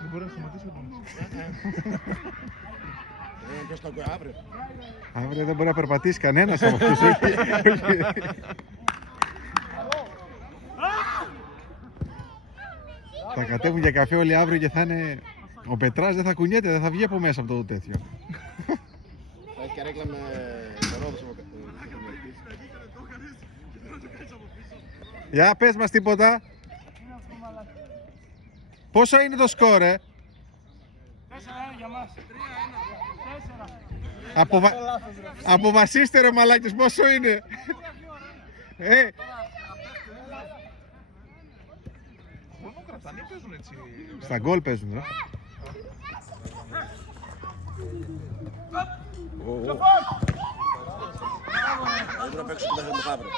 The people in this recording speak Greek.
Δεν μπορεί να σταματήσει αύριο. Αύριο δεν μπορεί να περπατήσει κανένας από αυτούς. Θα κατέβουν για καφέ όλοι αύριο και θα είναι... Ο Πετράς δεν θα κουνιέται, δεν θα βγει από μέσα από το τέτοιο. Θα έχει καρέκλα με ρόδος από κάτω. Για πες μας τίποτα. Πόσο είναι το σκορ, 4-1 για μας. 4. Αποφασίστε ρε μαλάκες, πόσο είναι. Μόνο κρατάνε ή παίζουν έτσι? Στα γκολ παίζουν, ρε. Δεν μπορώ να παίξω μέχρι μεθαύριο.